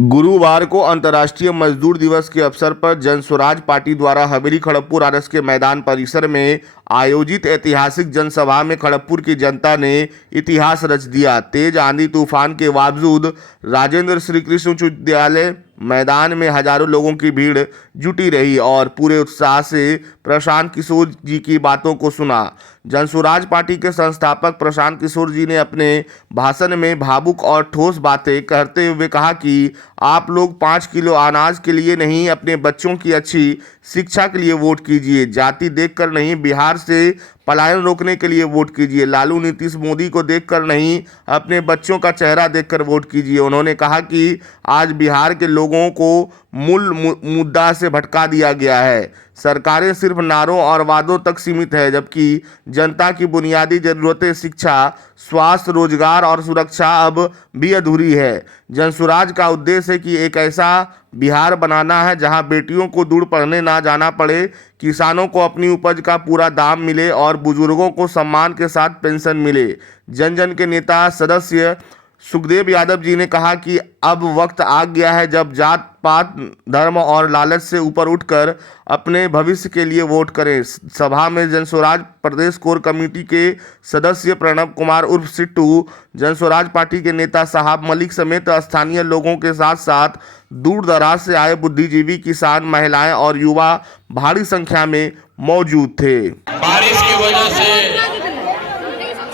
गुरुवार को अंतर्राष्ट्रीय मजदूर दिवस के अवसर पर जनस्वराज पार्टी द्वारा हवेली खड़गपुर आरएस के मैदान परिसर में आयोजित ऐतिहासिक जनसभा में खड़गपुर की जनता ने इतिहास रच दिया। तेज आंधी तूफान के बावजूद राजेंद्र श्री कृष्ण उच्च विद्यालय मैदान में हजारों लोगों की भीड़ जुटी रही और पूरे उत्साह से प्रशांत किशोर जी की बातों को सुना। जनस्वराज पार्टी के संस्थापक प्रशांत किशोर जी ने अपने भाषण में भावुक और ठोस बातें करते हुए कहा कि आप लोग 5 किलो अनाज के लिए नहीं, अपने बच्चों की अच्छी शिक्षा के लिए वोट कीजिए। जाति देखकर नहीं, बिहार से पलायन रोकने के लिए वोट कीजिए। लालू नीतीश मोदी को देखकर नहीं, अपने बच्चों का चेहरा देखकर वोट कीजिए। उन्होंने कहा कि आज बिहार के लोगों को मूल मुद्दा से भटका दिया गया है। सरकारें सिर्फ नारों और वादों तक सीमित है, जबकि जनता की बुनियादी जरूरतें शिक्षा, स्वास्थ्य, रोजगार और सुरक्षा अब भी अधूरी है। जनस्वराज का उद्देश्य है कि एक ऐसा बिहार बनाना है जहां बेटियों को दूर पढ़ने ना जाना पड़े, किसानों को अपनी उपज का पूरा दाम मिले और बुजुर्गों को सम्मान के साथ पेंशन मिले। जन जन के नेता सदस्य सुखदेव यादव जी ने कहा कि अब वक्त आ गया है जब जात पात, धर्म और लालच से ऊपर उठकर अपने भविष्य के लिए वोट करें। सभा में जनस्वराज प्रदेश कोर कमेटी के सदस्य प्रणव कुमार उर्फ सिट्टू, जनस्वराज पार्टी के नेता साहब मलिक समेत स्थानीय लोगों के साथ साथ दूर दराज से आए बुद्धिजीवी, किसान, महिलाएं और युवा भारी संख्या में मौजूद थे। बारिश की वजह से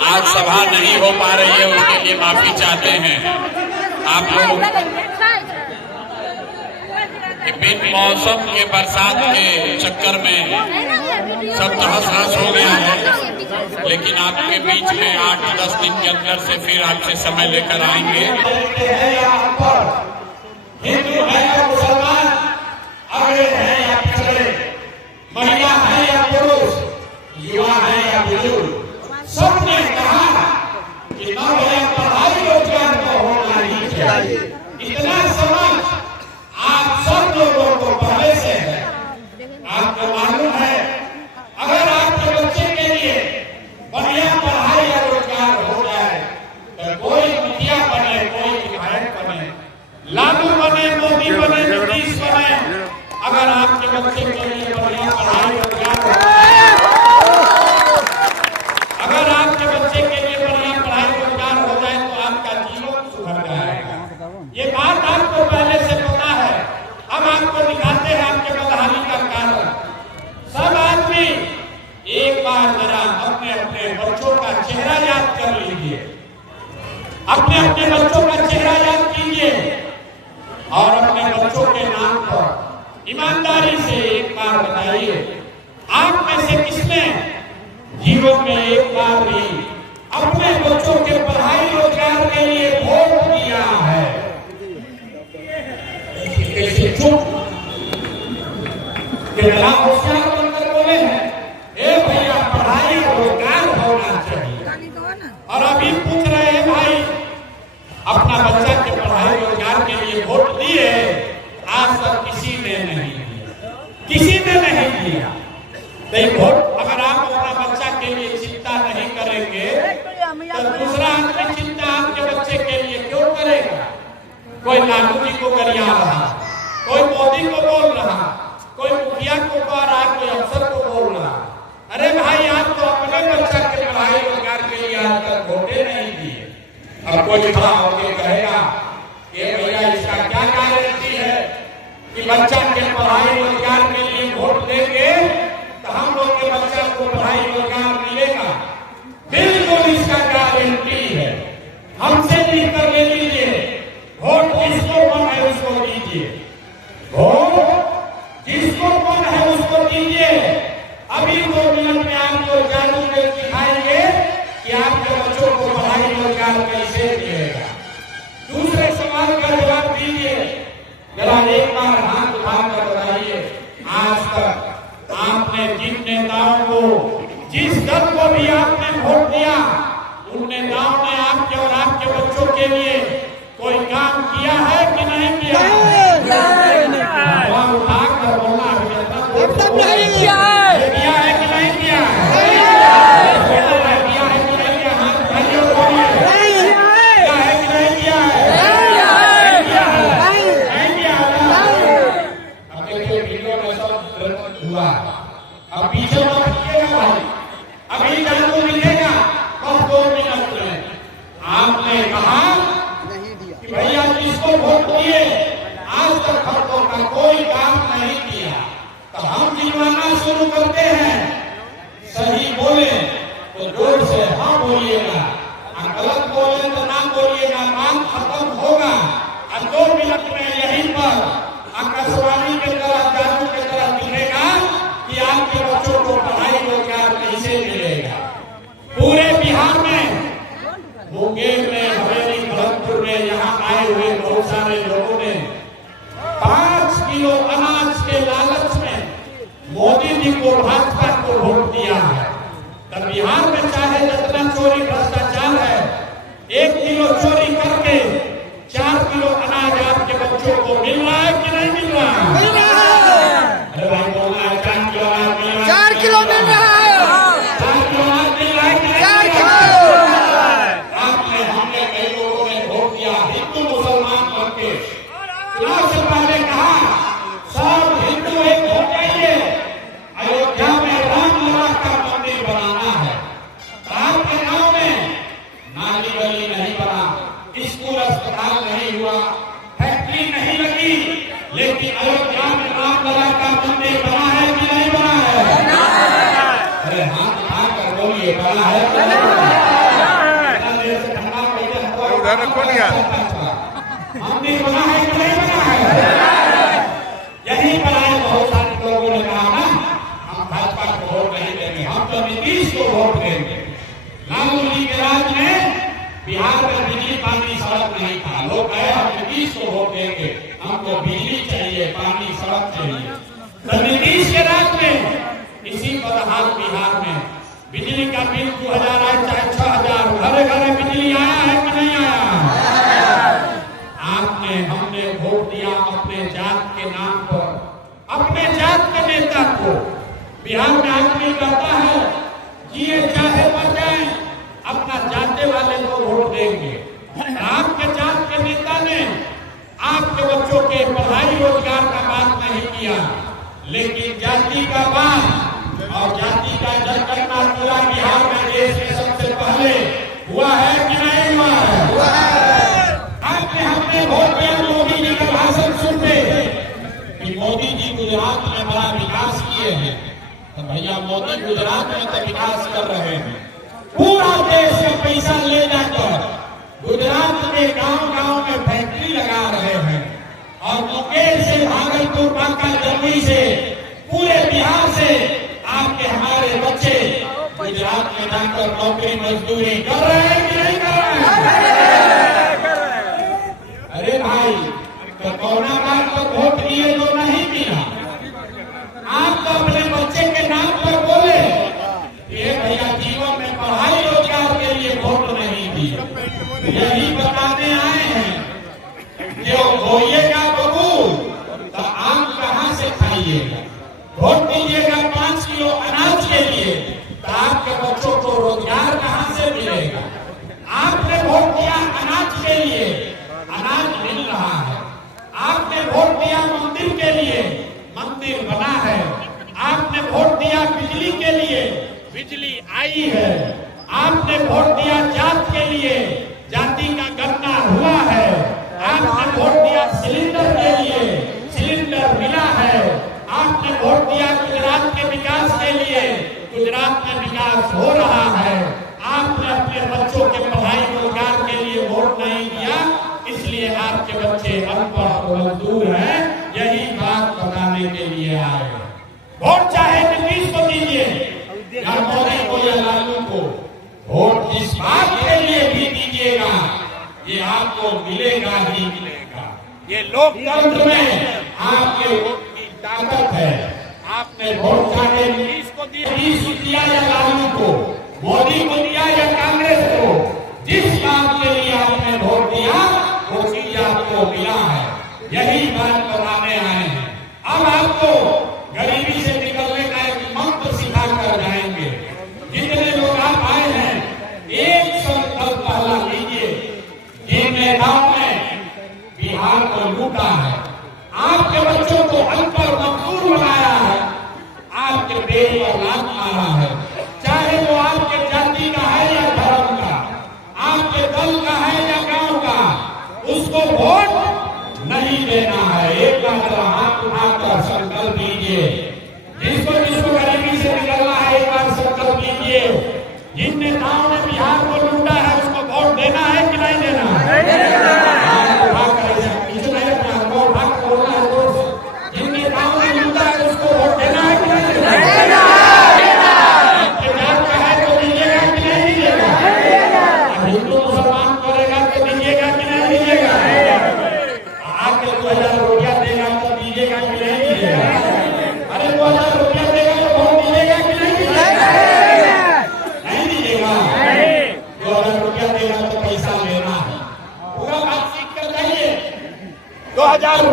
आज सभा नहीं हो पा रही है, उसके लिए माफी चाहते हैं। आप लोग बिन मौसम के बरसात के चक्कर में सब तहस-नहस हो गया है, लेकिन आपके बीच में 8-10 दिन के अंदर से फिर आपसे समय लेकर आएंगे। हिंदू है या मुसलमान, अगड़े है या पिछड़े, महिला है या पुरुष, युवा है या बुजुर्ग, सबने कहा कि नौजवान पढ़ाई रोजगार को होना ही चाहिए। इतना समझ आप सब लोगों को पहले से है। आपको मालूम है, अगर आपके बच्चे के लिए बढ़िया पढ़ाई या रोजगार हो जाए तो कोई मुखिया बने, कोई विधायक बने, लालू बने, मोदी बने, नीतीश बने, अगर आपके बच्चे के लिए बढ़िया पढ़ाई रोजगार हो जाए, अगर आपके बच्चे के लिए बढ़िया पढ़ाई रोजगार हो जाए तो आपका जीवन सुधर जाएगा। ये बात आपको पहले से पता है। अब आपको दिखाते हैं आपके बदहाली का कारण। सब आदमी एक बार जरा अपने अपने बच्चों का चेहरा याद कर लीजिए, अपने अपने बच्चों का चेहरा याद कीजिए और अपने बच्चों के नाम पर ईमानदारी से एक बार बताइए, आप में से किसने जीवन में एक बार भी अपने बच्चों के पढ़ाई रोजगार के लिए वोट दिया है? कितना होशियार बनकर बोले हैं, ए भैया पढ़ाई रोजगार होना चाहिए। और अभी पूछ रहे हैं भाई अपना बच्चा के पढ़ाई रोजगार के लिए वोट दिए? आज तक किसी ने नहीं दिया, किसी ने नहीं दिया। तो वोट अगर आप अपना बच्चा के लिए चिंता नहीं करेंगे तो दूसरा आदमी चिंता आपके बच्चे के लिए क्यों करेगा? कोई लालू जी को गरिया रहा, कोई मोदी को बोल रहा, कोई मुखिया को कह रहा, कोई अफसर को बोल रहा। अरे भाई, आप तो अपने बच्चा के पढ़ाई रोजगार के लिए आज तक वोटे नहीं दिए। अब कोई खड़ा होकर कहेगा कि भैया इसका क्या गारंटी है कि बच्चा के पढ़ाई रोजगार के लिए वोट देंगे तो हम लोग के बच्चा को पढ़ाई रोजगार मिलेगा? बिल्कुल इसका गारंटी है। हमसे लिख कर ले लीजिए, वोट जिसको मन है उसको दीजिए, वोट जिसको मन है उसको दीजिए। अभी 2 मिनट में आपको जादू में दिखाएंगे कि आपके बच्चों को पढ़ाई रोजगार कैसे मिलेगा। दूसरे सवाल का जवाब दीजिए, जरा एक बार हाथ उठाकर बताइए, आज तक आपने जिन नेताओं को, जिस दल को भी आपने वोट दिया, उन नेताओं ने आपके और आपके बच्चों के लिए कोई काम किया है कि नहीं किया? उठाकर बोला नहीं किया है, किया है कि नहीं किया है? किया है कि नहीं किया? हाथ भाइयों को किया है कि नहीं किया है? वोट दिए, आज तक खर्चों का कोई काम नहीं किया। तो हम जिलवाना शुरू करते हैं, सही बोले तो जोर से हाँ बोलिएगा, गलत बोले तो ना बोलिएगा, काम खत्म होगा। और 2 मिनट में यहीं पर आकाशवाणी की तरह, जादू की तरह दिखेगा कि आपके बच्चों को पढ़ाई रोजगार कैसे मिलेगा। पूरे बिहार में, मुंगेर में, हवेली, भरतपुर में, यहाँ आए हुए बहुत सारे लोगों ने 5 किलो अनाज के लालच में मोदी जी को, भाजपा को वोट दिया है। तब बिहार में चाहे जितना चोरी भ्रष्टाचार है, 1 किलो चोरी करके 4 किलो अनाज आपके बच्चों को मिल रहा है कि नहीं मिल रहा है? अरे भाई बोलना है, 4 किलो अनाज मिल रहा है, 4 किलो मिल रहा है, 4 किलो अनाज मिल रहा है कि नहीं? 4 किलो। आपने, हमने कई लोगों ने वोट दिया हिंदू मुसलमान करके। चुनाव से पहले कहा सब हिंदू एक हो जाइए, अयोध्या में रामलला का मंदिर बनाना है। आपके गांव में नाली गली नहीं बना, स्कूल अस्पताल नहीं हुआ, फैक्ट्री नहीं लगी, लेकिन अयोध्या में रामलला का मंदिर बना है कि नहीं बना है? अरे हाथ उठाकर बोलिए, बना है कि नहीं बना है? मंदिर बना है कि नहीं बना है? यही बनाए। बहुत सारे लोगों ने कहा ना, हम भाजपा को वोट नहीं देंगे, हम तो नीतीश को वोट देंगे। लालू जी के राज में बिहार में बिजली, पानी, सड़क नहीं था। लोग कहे हम नीतीश को वोट देंगे, हमको बिजली चाहिए, पानी, सड़क चाहिए। तो नीतीश के राज में इसी बदहाल बिहार में बिजली का बिल 2000 आए चाहे 6000, घरे घरे बिजली आया है कि नहीं आया? आपने, हमने वोट दिया अपने जात के नाम पर, अपने जात के नेता को। बिहार में आदमी कहता है जिए चाहे मर जाए, अपना जाते वाले को वोट देंगे। आपके जात के नेता ने आपके बच्चों के पढ़ाई रोजगार का बात नहीं किया, लेकिन जाति का बात और जाति का जनगणना पूरा बिहार में देश में सबसे पहले हुआ है कि नहीं हुआ है? आपने, हमने वोट दिया मोदी जी का भाषण सुनते कि मोदी जी गुजरात में बड़ा विकास किए हैं। तो भैया मोदी गुजरात में तो विकास कर रहे हैं, पूरा देश का पैसा ले जाकर गुजरात के गांव-गांव में फैक्ट्री लगा रहे हैं। और मुंगेर से, भागलपुर, बांका, जमुई से, पूरे बिहार से आपके हमारे बच्चे गुजरात में जाकर नौकरी मजदूरी कर रहे हैं कि नहीं कर रहे हैं? अरे भाई, तो कोरोना काल पर वोट दिए तो नहीं मिला। आप तो अपने बच्चे के नाम पर बोले, ये भैया जीवन में पढ़ाई रोजगार के लिए वोट नहीं दिए। यही बताने आए हैं, जो बोइएगा बबूल तो आम कहाँ से खाइएगा? वोट दीजिएगा 5 किलो अनाज के लिए, तो आपके बच्चों को रोजगार कहाँ से मिलेगा? आपने वोट दिया अनाज के लिए, अनाज मिल रहा है। आपने वोट दिया मंदिर के लिए, मंदिर बना है। आपने वोट दिया बिजली के लिए, बिजली आई है। आपने वोट दिया जात के लिए, जाति का गणना हुआ है। आपने वोट दिया सिलेंडर के लिए, सिलेंडर मिला है। आपने वोट दिया गुजरात के विकास के लिए, गुजरात में विकास हो रहा है। आपने अपने बच्चों के पढ़ाई रोजगार के लिए वोट नहीं दिया, इसलिए आपके बच्चे अनपढ़ और मजदूर हैं। यही बात बताने के लिए आए। वोट चाहे नीतीश को दीजिए या मोदी को या लालू को, वोट इस बात के लिए भी दीजिएगा, ये आपको मिलेगा ही मिलेगा। ये लोकतंत्र में आपके वोट की ताकत है। आपने वोट चाहे नीतीश को दिया या लालू को, मोदी को दिया या कांग्रेस को, जिस बात के लिए आपने वोट दिया वो चीज आपको मिला है। यही बात बताने आए हैं। अब आपको गरीबी से निकलने का एक मंत्र सिखा कर जाएंगे। जितने लोग आप आए हैं, एक संकल्प पहला लीजिए। जिन नेताओं ने बिहार को लूटा है, आपके बच्चों को अनपढ़ मजदूर बनाया है, आपके पेट पर लात मारा है, चाहे वो आपके जाति का है या धर्म का, आपके दल का है या गांव का, उसको वोट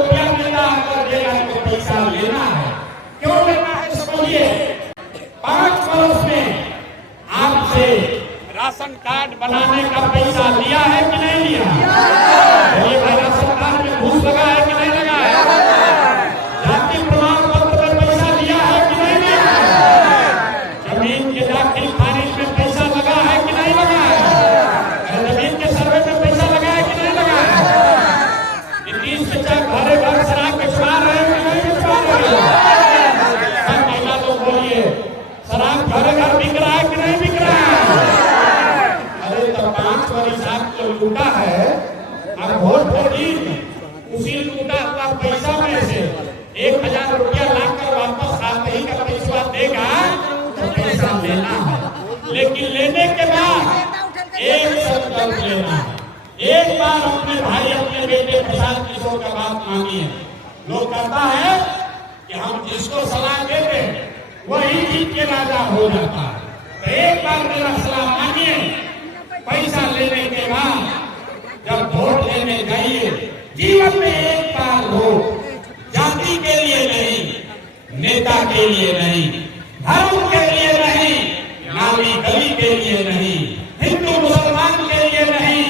रुपया मिला अगर देगा तो पैसा लेना है। क्यों लेना है समझिए। 5 वर्ष में आपसे राशन कार्ड बनाने का पैसा लिया है कि नहीं लिया? ये भाई राशन कार्ड में घूस लगा है कि नहीं लगा है? जाति प्रमाण पत्र में पैसा लिया है कि नहीं लिया है? जमीन के दाखिल खारिज में पैसा लगा है कि नहीं लगा है? जमीन के सर्वे में पैसा लगा है कि नहीं लगा है? नीतीश चाचा घरे घर शराब बिचवा रहे हैं कि नहीं बिचवा रहे हैं? सब महिला लोग बोलिए, शराब घरे घर बिक रहा है कि नहीं बिक रहा है? अरे तो 5 वर्ष आपको लूटा है, अब वोट होगी, उसी लूटा हुआ पैसा में से 1000 रुपया लाकर वापस आते ही का पैसा देगा तो पैसा लेना है। लेकिन लेने के बाद एक संकल्प लेना है। एक बार अपने भाई अपने बेटे प्रशांत किशोर का बात मानिए। लोग कहता है कि हम जिसको सलाह देते वही जीत के राजा हो जाता है। तो एक बार मेरा सलाह मानिए। पैसा लेने के बाद जब वोट लेने जाइए, जीवन में एक बार वोट, जाति के लिए नहीं, नेता के लिए नहीं, धर्म के लिए नहीं, नाली गली के लिए नहीं, हिंदू मुसलमान के लिए नहीं,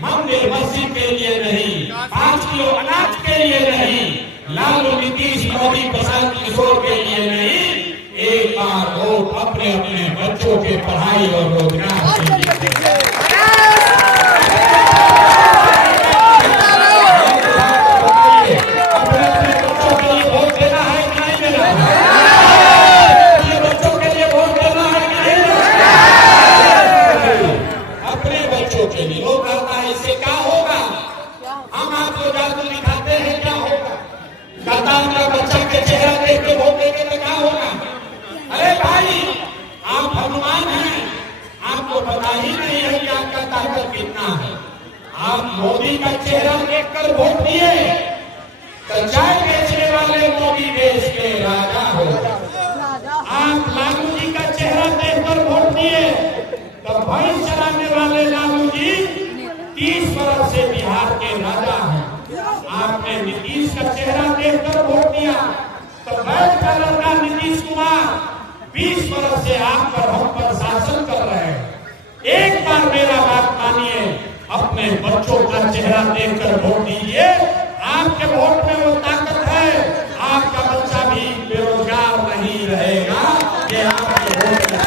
मंदिर मस्जिद के लिए नहीं, 5 किलो अनाज के लिए नहीं, लालू नीतीश मोदी प्रशांत किशोर के लिए नहीं, एक बार वोट अपने अपने बच्चों के पढ़ाई और रोजगार के लिए। बच्चा के चेहरा देख के वोट देंगे तो क्या होगा? अरे भाई, आप हनुमान हैं, आपको पता ही नहीं है कि आपका ताकत कितना है। आप मोदी का चेहरा देखकर वोट दिए तो चाय बेचने वाले मोदी देश के राजा हो। आप लालू जी का चेहरा देखकर वोट दिए तो भैंस चलाने वाले लालू जी 30 वर्ष से बिहार के राजा हैं। आपने नीतीश का चेहरा देखकर वोट दिया तो बैठ का लड़का नीतीश कुमार 20 वर्ष से आप पर हम पर शासन कर रहे हैं। एक बार मेरा बात मानिए, अपने बच्चों का चेहरा देखकर वोट दीजिए। आपके वोट में वो ताकत है, आपका बच्चा भी बेरोजगार नहीं रहेगा। ये आपके वोट में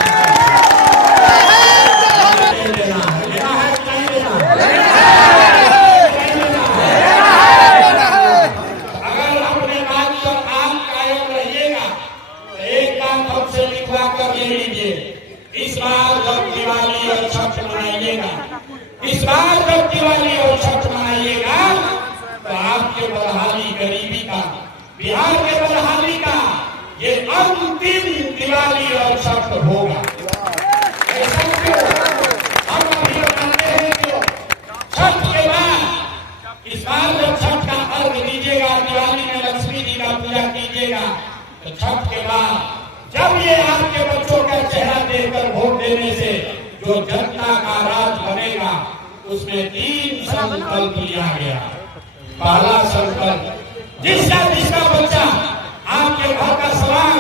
लेना है कि नहीं लेना है? अगर अपने बात पर आप कायम रहिएगा तो एक बात हमसे लिखवा कर ले लीजिए। इस बार जब दिवाली और छठ मनाइएगा, इस बार जब दिवाली और छठ मनाइएगा तो आपके बदहाली गरीबी का, बिहार के बदहाली का ये अंतिम दिवाली और छठ होगा। ऐसा क्यों? हम अभी बताते हैं क्यों? छठ के बाद इस बार जब छठ का अर्घ दीजिएगा, दिवाली में लक्ष्मी जी का पूजा कीजिएगा, तो छठ के बाद जब ये आपके बच्चों का चेहरा देखकर वोट देने से जो जनता का राज बनेगा, उसमें 3 संकल्प लिया गया। पहला संकल्प, जिसका बच्चा आपके घर का सवाल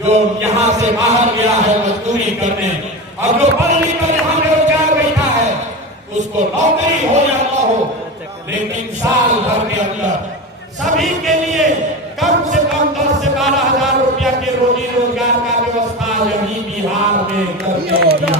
जो यहाँ से बाहर गया है मजदूरी करने और जो पढ़ लिख कर यहाँ बेरोजगार बैठा है, उसको नौकरी हो या न हो, लेकिन साल भर के अंदर सभी के लिए कम से कम 10 से 12 हजार रुपया के रोजी रोजगार का व्यवस्था यही बिहार में करके दिया